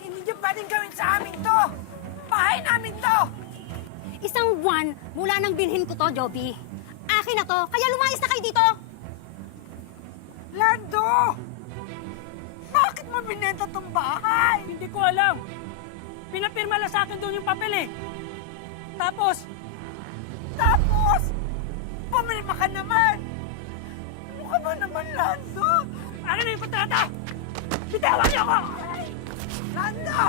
Hindi niyo pwedeng gawin sa amin to! Bahay namin to! Isang buwan mula nang binhin ko to, Joby. Akin na to, kaya lumayas na kayo dito! Lando! Bakit mo binenta tong bahay? Hindi ko alam. Pinapirma lang sa akin doon yung papel eh. Tapos, Pumirma ka naman! Ano ka ba naman, Lando? akin na yung kontrata! Bitawan niyo ako! Lando!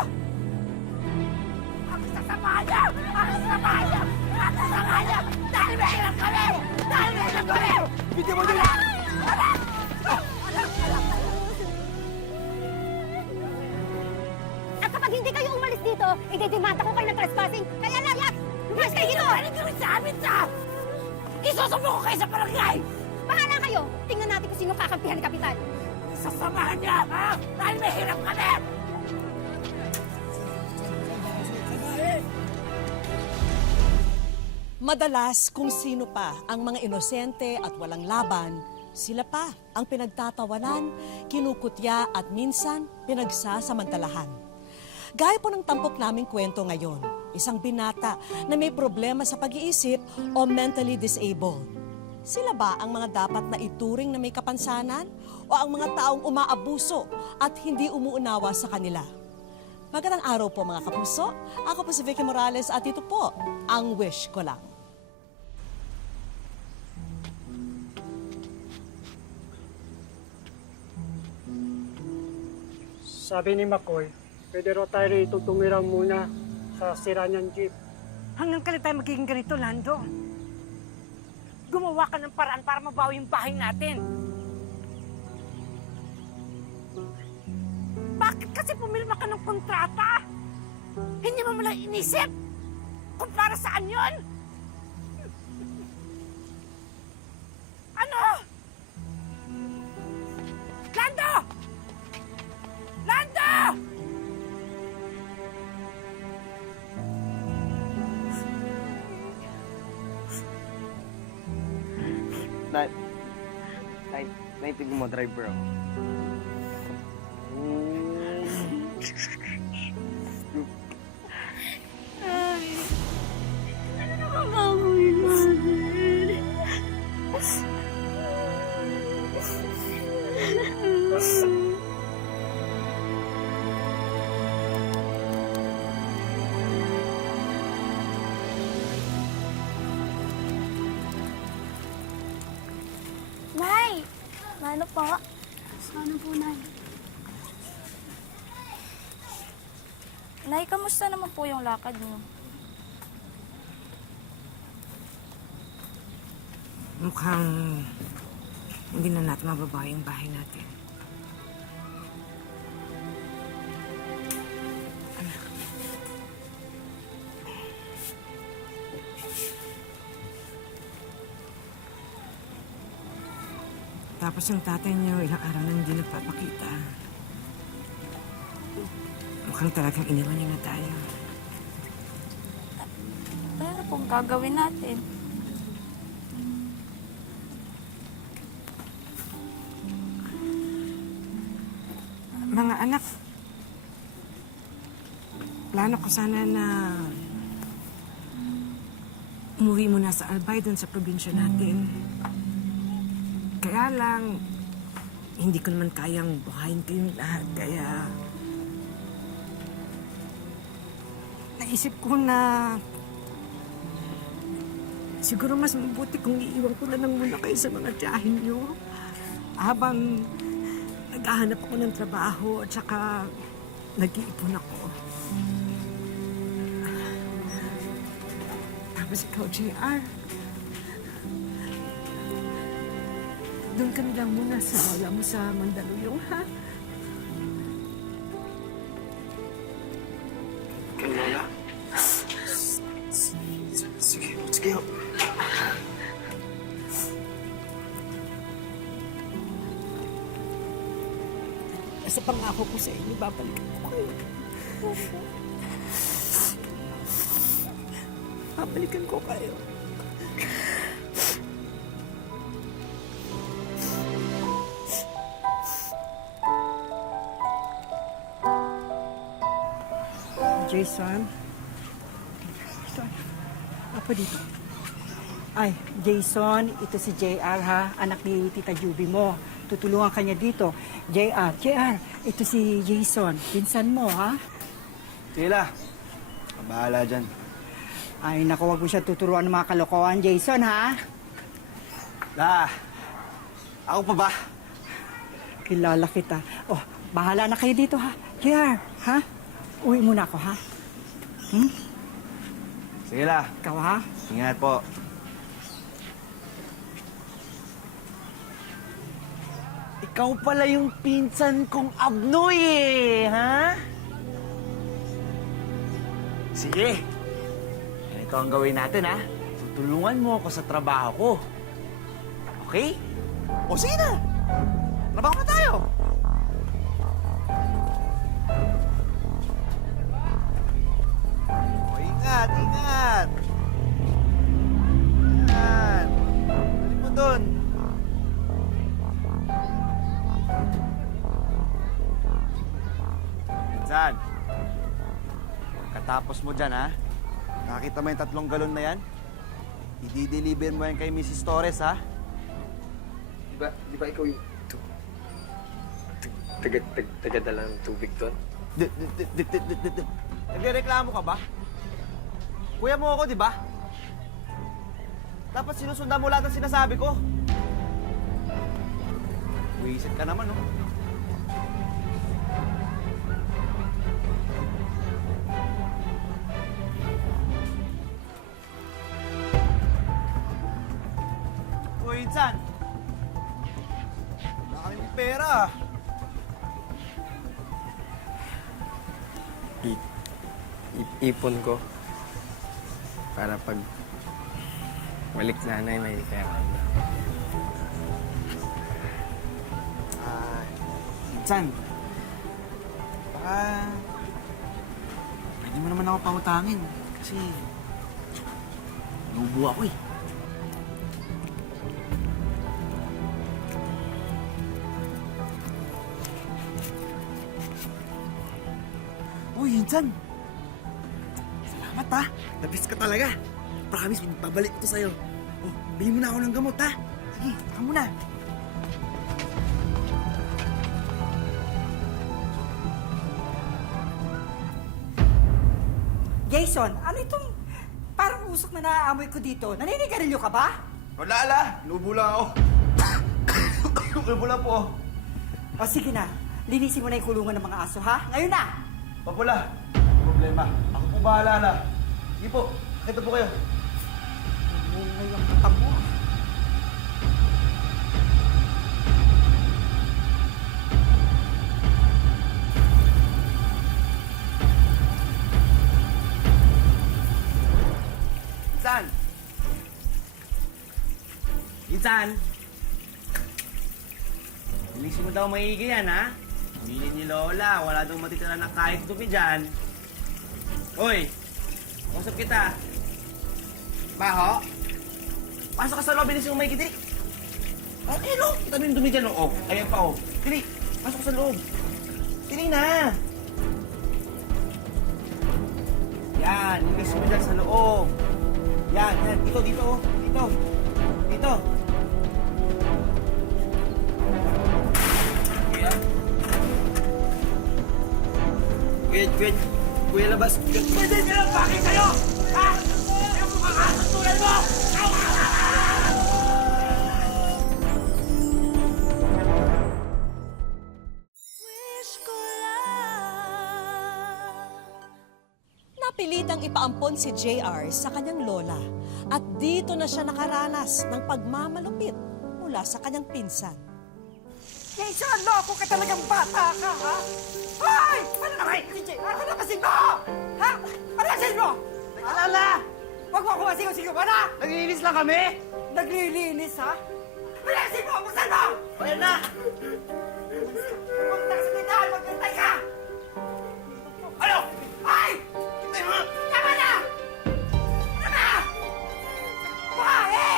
Ang sasamahan niya! Ang sasamahan niya! Ang sasamahan niya! Dahil may hirap kami! Dahil may hirap kami! Hindi mo nila! At kapag hindi kayo umalis dito, idedemanda ko kayo ng trespassing. Kaya layas! Lumayas kayo dito! Ano gawin sa amin to? Isusumbong ko kayo sa barangay! Bahala kayo! Tingnan natin kung sino kakampihan ni Kapitan. Sasamahan niya, ha? Dahil may hirap kami! Madalas kung sino pa ang mga inosente at walang laban, sila pa ang pinagtatawanan, kinukutya at minsan pinagsasamantalahan. Gaya po ng tampok naming kwento ngayon, isang binata na may problema sa pag-iisip o mentally disabled. Sila ba ang mga dapat na ituring na may kapansanan o ang mga taong umaabuso at hindi umuunawa sa kanila? Magandang araw po mga kapuso. Ako po si Vicky Morales at ito po ang Wish Ko Lang. sabi ni McCoy, pwede raw tayo rito tumirang muna sa sira niyang jeep. Hanggang kailan tayo magiging ganito, Lando? Gumawa ka ng paraan para mabawi yung bahay natin. Bakit kasi pumilma ka ng kontrata? Hindi mo malang inisip kung para saan yon? Ano? Lando! Lando! Naitigil mo, drive, bro. Nay! Ano po? Ano po, Nay? Nay, kamusta naman po yung lakad niyo? Mukhang hindi na natin mababa yung bahay natin. Tapos yung tatay niyo, ilang araw na hindi nagpapakita. Mukhang talagang iniwan niya na tayo. Ano pong gagawin natin? Mga anak, plano ko sana na umuwi muna sa Albay doon sa probinsya natin. Kaya lang, hindi ko naman kayang buhayin kayong lahat. Kaya, naisip ko na siguro mas mabuti kung iiwan ko na lang muna kayo sa mga tiyahin niyo. Habang naghahanap ako ng trabaho at saka nag-iipon ako. Tapos ikaw, JR, doon ka na lang muna sa lola mo sa Mandaluyong, ha? Kay Lola? Sige, sige. Sa pangako ko sa inyo, babalikan ko kayo. Babalikan ko kayo. Jason. Apa dito? Ay, Jason, ito si JR ha, anak ni Tita Juby mo. Tutulungan ka niya dito. JR, ito si Jason, pinsan mo ha. Sheila, bahala dyan. Ay, naku, wag mo siya tuturuan ng mga kalokohan, Jason ha. Ako pa ba? Kilala kita. Oh, bahala na kayo dito ha. JR, ha? Uwi muna ako ha. Sige la, Ikaw ha? ingat po. Ikaw pala yung pinsan kong Abnoy ha? Sige. Ganito ang gawin natin ha. Tutulungan mo ako sa trabaho ko. Okay? O sige na. Trabaho na tayo. O, ingat, ingat. Yan. Balik mo dun. Minsan. Katapos mo dyan, ha? Nakita mo yung 3 galon na yan? I-deliver mo yan kay Mrs. Torres, ha? Di ba ikaw yung taga-dala ng tubig doon? Nagreklamo ka ba? Kuya mo ako, di ba? Dapat sinusundan mo lahat ng sinasabi ko. Wisit ka naman, no? Uy, Insan! Wala kaming pera, ah. Ipon ko para pag balik nanay may pera. Insan, baka pwede mo naman ako pautangin kasi nubo ako eh. Uy, Insan! Salamat ha! Nabis ka talaga! Promise, babalik ko to sa'yo. Oh, bili mo na ako ng gamot ha! Sige, baka muna! Jason, ano itong parang usok na naaamoy ko dito? Naninigarilyo ka ba? Wala, ala! Nubo lang ako. Nubo lang po. O sige na, linisin mo na yung kulungan ng mga aso ha? Ngayon na! Papula, problema. Ako po bahala na. Sige po, ito po kayo. Ngayon ang mata mo. Insan! Insan! Bilisin mo daw maigi yan, ha? Bilin ni Lola, wala daw matitira na kahit dumi dyan. Hoy! Usap kita. Baho? Pasok ka sa loob, bilisin mo maigi, dili. Oh, eh, no? Kita mo yung dumi dyan, oh. Ayan pa, oh. Dili, pasok ka sa loob. Dili na. Yan, bilisin mo dyan sa loob. Yan, yan. Dito, dito, oh. Dito. Dito. Kuya, labas. Pwede nilang bakit kayo! Ha? Yung mukhang aso tulad mo! Napilitang ipaampon si JR sa kanyang lola at dito na siya nakaranas ng pagmamalupit mula sa kanyang pinsan. Jason, loko ka talagang bata ka, ha? Hoy! Ano naman? Ano napasin mo? Ha? Ano napasin mo? Alala! Huwag mo ako masigaw-sigaw, ano? Naglilinis lang kami! Naglilinis, ha? Ano napasin mo? Buksan mo! Ayan na! Pumunta ka sa tindahan, maghintay ka! Ano? Ay! Tama na! Ano na? Babae!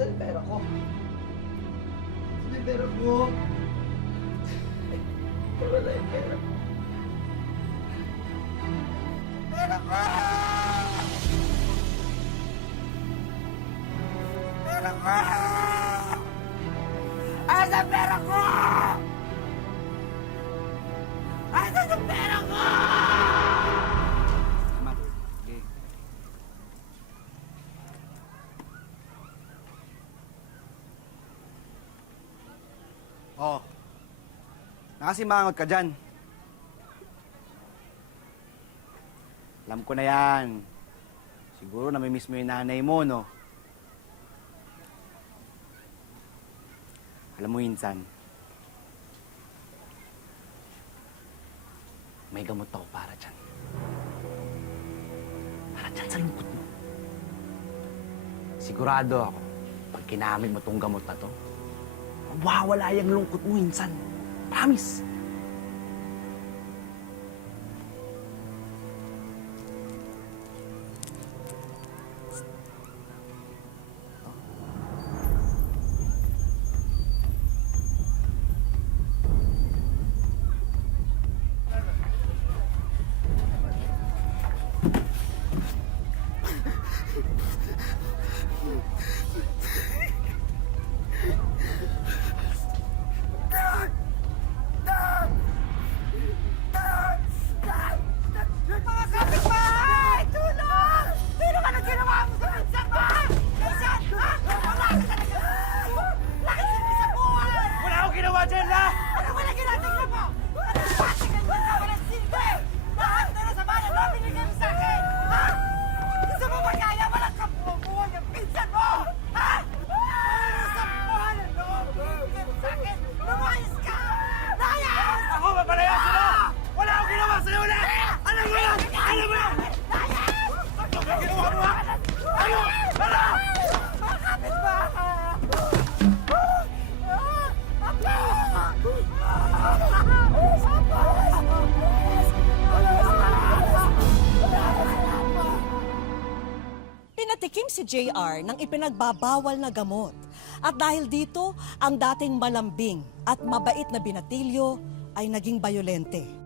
Saan yung pera ko? Saan yung pera ko? Wala yung pera ko. Pera ko! Pera ko! Asan ang pera ko? Asan ang pera ko? Tama. Okay. Oh. Nakasimangot ka dyan. Alam ko na yan. Siguro namimiss mo yung nanay mo, no? Alam mo, Insan, may gamot ako para dyan. Para dyan sa lungkot mo. Sigurado ako, pag kinamit mo tong gamot na to, mawawala yung lungkot mo, Insan. Promise! Mga kapitbahay! Tulong! Sino ba nang ginawa mo sa pinsan mo? Pinsan! Ha? Wala ka talaga! Laki sila sa buhay! Wala akong ginawa dyan, ha? Ano ba na ginagawa mo? Ano ba? Tingnan mo na walang silbi! Lahat na nasa bayan mo binigay mo sa akin! Ha? Gusto mo ba kaya walang kabubuhan yung pinsan mo? Ha? Ano sa buhay na loob binigay mo sa akin? Lumayas ka! Layas! Ako mapalayasin mo! Wala akong ginawa sa'yo ulit! Ano mo yan? Ano mo yan? Ano ba ginawa mo, ha? Ano? Ano? Mga kapitbahay! Pinatikim si JR ng ipinagbabawal na gamot. At dahil dito, ang dating malambing at mabait na binatilyo ay naging bayolente.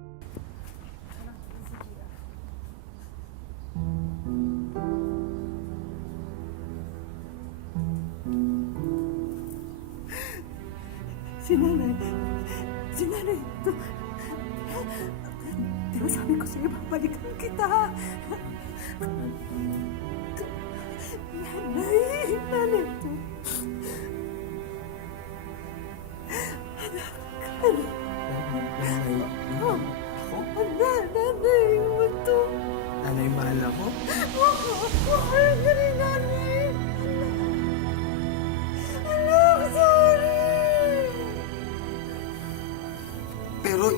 Si nanay ito. Pero sabi ko sa'yo, babalikan kita. Nanay ito. Nanay, ako? Nanay mo ito. Nanay, mahal ako? Mahal ka rin, nanay. Anak, sorry. Pero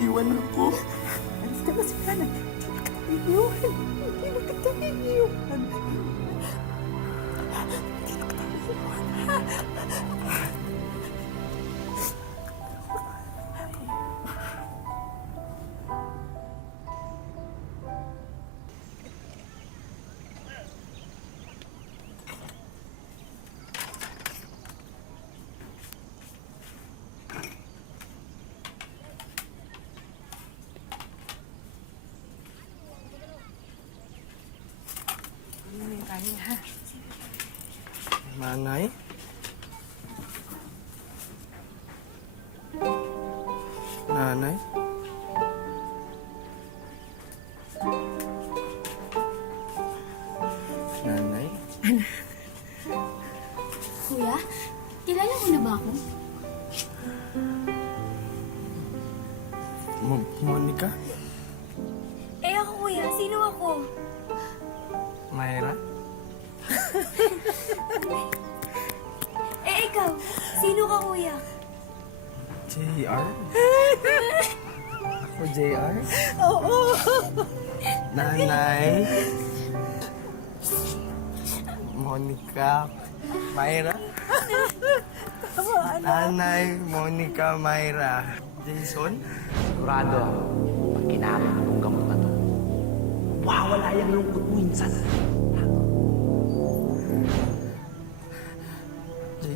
iwan ako. Alis ka ba si nanay? Hindi na kita iiwan. Hindi na kita iiwan. Nanay? Nanay? Nanay? Kuya, kilala mo na ba ako? Monica? Eh ako kuya, sino ako? Mayra? Eh ikaw, sino ka kuya? JR? Ako JR? Oo. Nanay? Monica? Mayra? Nanay, Monica, Mayra. Jason? Sigurado ako, pag kinamit mo tong gamot na to, mawawala yung lungkot mo, Insan.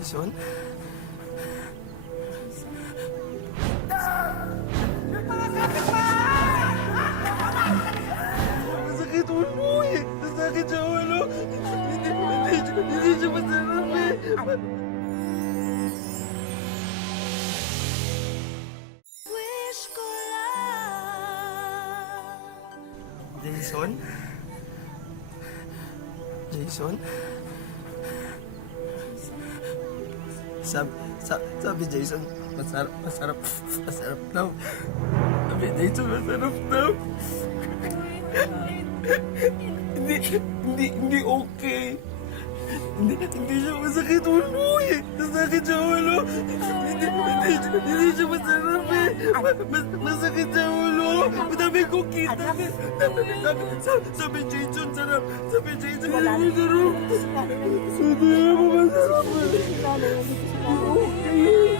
Jason? Masakit ulo eh. Masakit sa ulo. Hindi siya masarap eh. Wish ko lang. Jason? Jason? Sabi Jason, masarap daw. Sabi Jason, masarap daw. Hindi okay. Hindi siya masakit ulo eh. Masakit sa ulo. Hindi siya masarap eh. Masakit sa ulo. Madami kong kita. Sabi Jason, sarap. Sabi Jason, masarap. Hindi mo masarap. Okay.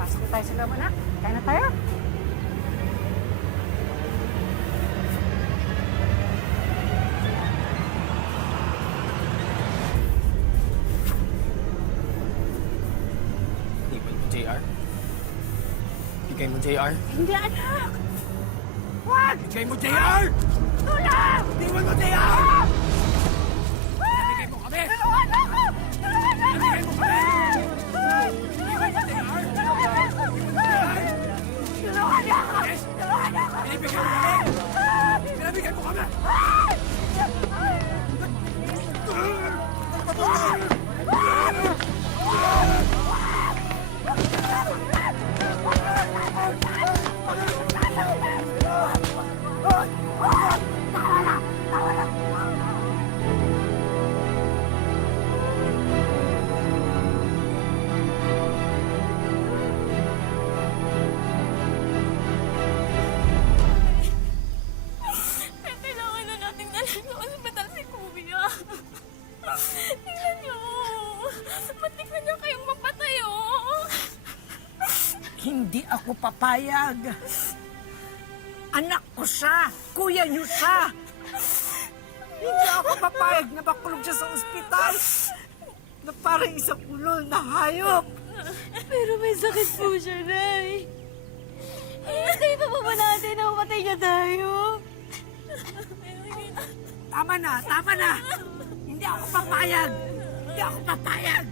Pasok na tayo sa loob, anak. Kain na tayo. Ibig mo, JR? Bigay mo, JR? Hindi, anak! Bigay mo, JR! Tulong! Iwan mo, JR! Bigay mo kami! Tulungan ako! Tulungan ako! Bigay mo kami! Tulungan ako! Tulungan niyo ako! Tulungan niyo ako! Binibigay mo kami! Binibigay mo kami! Kailangan na natin dalhin sa ospital si Kuya. Tingnan niyo. Matik na niya kayong mapatay, oh. Hindi ako papayag. Anak ko siya. Kuya niyo siya. Hindi ako papayag na makulong siya sa ospital. Na parang isang ulol na hayop. Pero may sakit po siya, Nay. Hindi pa ba natin na mamatay niya tayo? Tama na, tama na. Hindi ako papayag. Hindi ako papayag.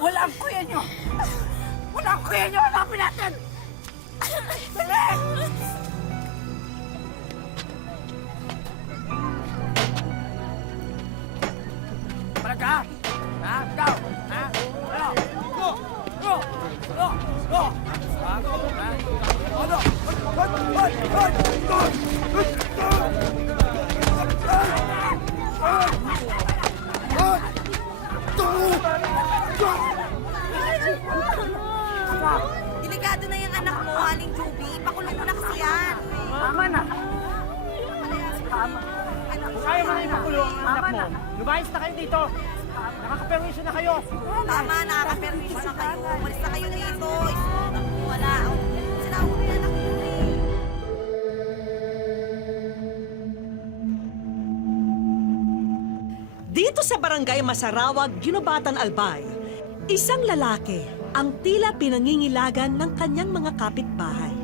Wala ang kuya niyo. Wala ang kuya niyo. Hanapin natin. Dali! Malaga! Ha? Ikaw! Ha? Ano? Go! Go! Go! Go! Ha? Ha? Ano? Delikado na yung anak mo, Aling Juby. Pakulong mo na kasi yan. Tama na. Kaya mo na ipakulong ang anak mo. Lumayas na kayo dito. Nakakaperwisyo na kayo. Tama, nakaka-permission na kayo. Umalis na kayo dito. Wala. Sinawag mo yung anak mo eh. Dito sa barangay Masarawag, Ginubatan, Albay, isang lalaki ang tila pinangingilagan ng kanyang mga kapitbahay.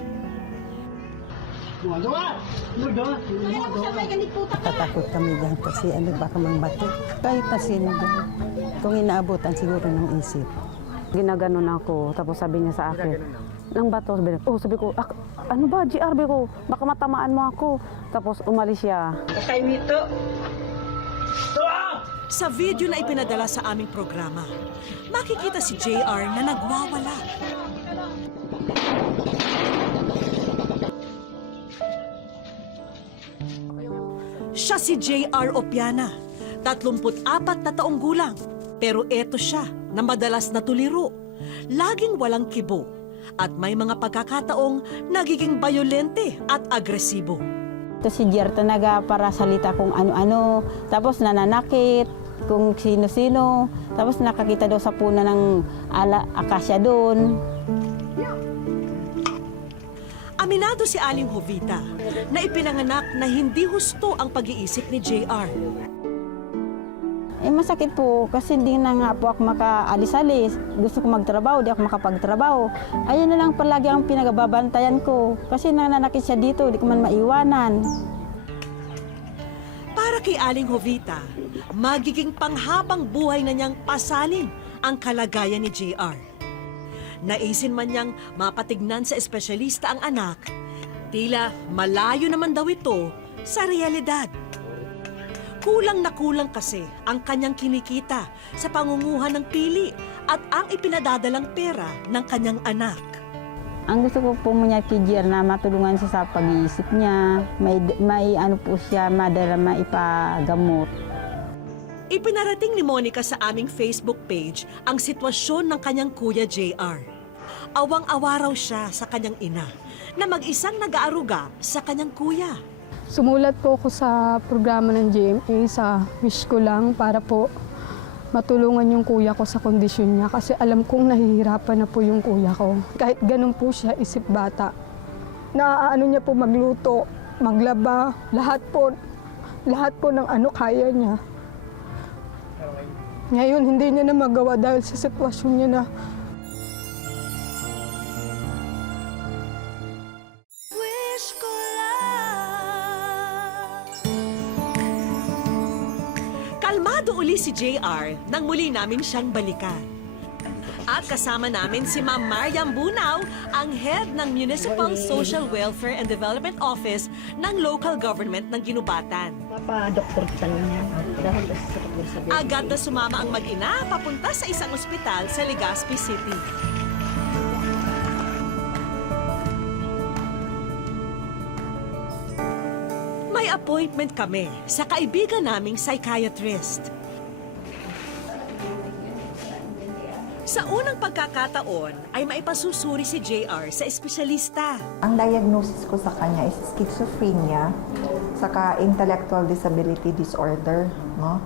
Tatakot kami dyan kasi ano baka mang bato. Kahit pasin dyan. Kung inaabutan siguro ng isip. Ginaganon ako, tapos sabi niya sa akin, ng bato, sabi ko, ano ba, GRB ko, baka matamaan mo ako. Tapos umalis siya. Sa video na ipinadala sa aming programa, makikita si JR na nagwawala. Siya si JR Opiana, 34 na taong gulang. Pero eto siya na madalas natuliro, laging walang kibo, at may mga pagkakataong nagiging bayolente at agresibo. Ito si Jer talaga para salita kung ano-ano, tapos nananakit kung sino-sino, tapos nakakita daw sa puna ng akasya doon. Aminado si Aling Jovita na ipinanganak na hindi husto ang pag-iisip ni JR. Masakit po kasi hindi na nga po ako makaalis-alis. Gusto ko magtrabaho, di ako makapagtrabaho. Ayun na lang palagi ang pinagbabantayan ko. Kasi nananakit siya dito, di ko man maiwanan. Para kay Aling Jovita, magiging panghabang buhay na niyang pasalin ang kalagayan ni JR. Naisin man niyang mapatignan sa espesyalista ang anak, tila malayo naman daw ito sa realidad. Kulang na kulang kasi ang kanyang kinikita sa pangunguhan ng pili at ang ipinadadalang pera ng kanyang anak. Ang gusto ko po muna kay Jer na matulungan siya sa pag-iisip niya. May ano po siya, madala maipagamot. Ipinarating ni Monica sa aming Facebook page ang sitwasyon ng kanyang kuya JR. Awang-awa raw siya sa kanyang ina na mag-isang nag-aaruga sa kanyang kuya. Sumulat po ako sa programa ng GMA sa wish ko lang para po matulungan yung kuya ko sa kondisyon niya kasi alam kong nahihirapan na po yung kuya ko. Kahit ganun po siya, isip bata. Naaano niya po magluto, maglaba, lahat po ng ano kaya niya. Ngayon, hindi niya na magawa dahil sa sitwasyon niya na Kalmado uli si JR nang muli namin siyang balikan. At kasama namin si Ma'am Mariam Bunaw, ang head ng Municipal Social Welfare and Development Office ng local government ng Ginubatan. Papa-doktor kita niya. Agad na sumama ang mag-ina papunta sa isang ospital sa Legazpi City. May appointment kami sa kaibigan naming psychiatrist. Sa unang pagkakataon ay maipasusuri si JR sa espesyalista. Ang diagnosis ko sa kanya is schizophrenia saka intellectual disability disorder. No?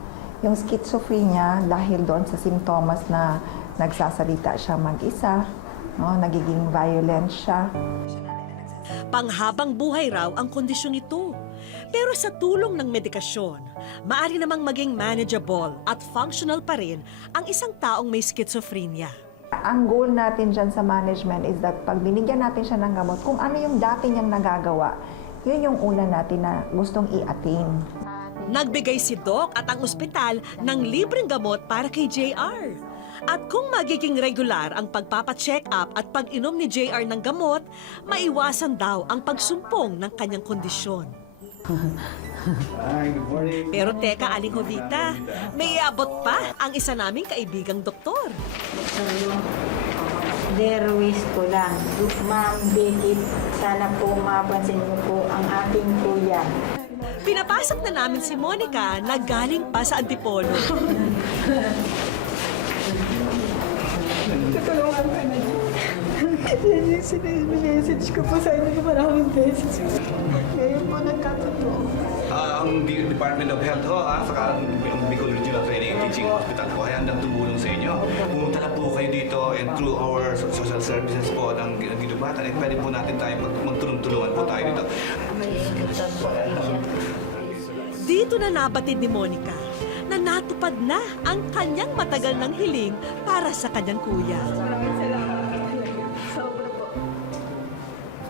Yung schizophrenia dahil doon sa simptomas na nagsasalita siya mag-isa, no? Nagiging violent siya. Panghabang buhay raw ang kondisyon ito. Pero sa tulong ng medikasyon, maaari namang maging manageable at functional pa rin ang isang taong may schizophrenia. Ang goal natin dyan sa management is that pag binigyan natin siya ng gamot, kung ano yung dati niyang nagagawa, yun yung una natin na gustong i-attain. Nagbigay si Doc at ang ospital ng libreng gamot para kay JR. At kung magiging regular ang pagpapacheck up at pag-inom ni JR ng gamot, maiwasan daw ang pagsumpong ng kanyang kondisyon. Pero teka, Aling Jovita, may iabot pa ang isa naming kaibigang doktor. Wish ko lang. Ma'am Becky, sana po mapansin niyo po ang aking kuya. Pinapasok na namin si Monica na galing pa sa Antipolo. Tutulungan ka na niyo. Sinimessage ko po sa inyo maraming beses. Ngayon po nagkatotoo. Ang Department of Health saka ang Bicol Regional Training and Teaching Hospital po ay handang tumulong sa inyo. Pumunta na po kayo dito and through our social services po ng Ginubatan, pwede po natin tayo magtulong-tulungan po tayo dito. Dito na nabatid ni Monica na natupad na ang kanyang matagal ng hiling para sa kanyang kuya.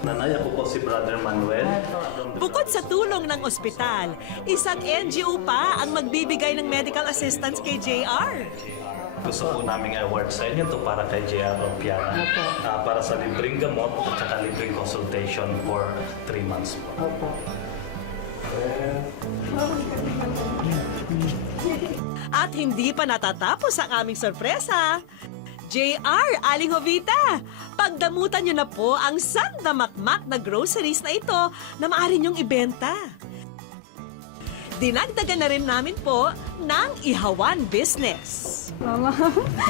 Nanay, ako po si Brother Manuel. Bukod sa tulong ng ospital, isang NGO pa ang magbibigay ng medical assistance kay JR. Gusto po namin award sa inyo to para kay JR Opiana. Para sa libreng gamot at saka libreng consultation for 3 months po. At hindi pa natatapos ang aming sorpresa. JR, Aling Jovita, pagdamutan nyo na po ang sandamakmak na groceries na ito na maaari nyong ibenta. Dinagdagan na rin namin po ng ihawan business. Mama,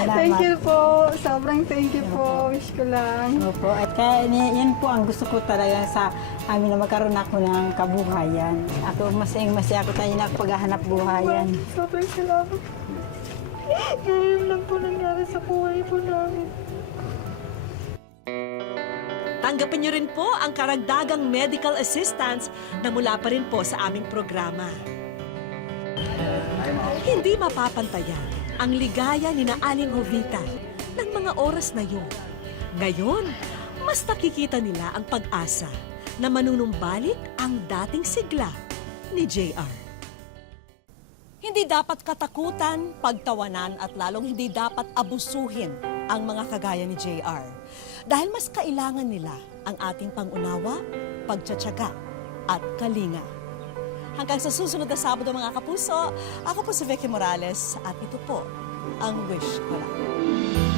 thank you po. Sobrang thank you po. Wish ko lang. Opo, at kaya yan po ang gusto ko talaga sa amin na magkaroon ako ng kabuhayan. Ako masayang-masaya ako tayo na paghahanap buhayan. Sobrang salamat. Ngayon lang po nangyari sa buhay po namin. Tanggapin nyo rin po ang karagdagang medical assistance na mula pa rin po sa aming programa. Hindi mapapantayan ang ligaya ni na Aling Jovita ng mga oras na yun. Ngayon, mas nakikita nila ang pag-asa na manunumbalik ang dating sigla ni JR. Hindi dapat katakutan, pagtawanan at lalong hindi dapat abusuhin ang mga kagaya ni JR. Dahil mas kailangan nila ang ating pangunawa, pagtsatsaga at kalinga. Hanggang sa susunod na Sabado mga kapuso, ako po si Vicky Morales at ito po ang Wish Ko Lang.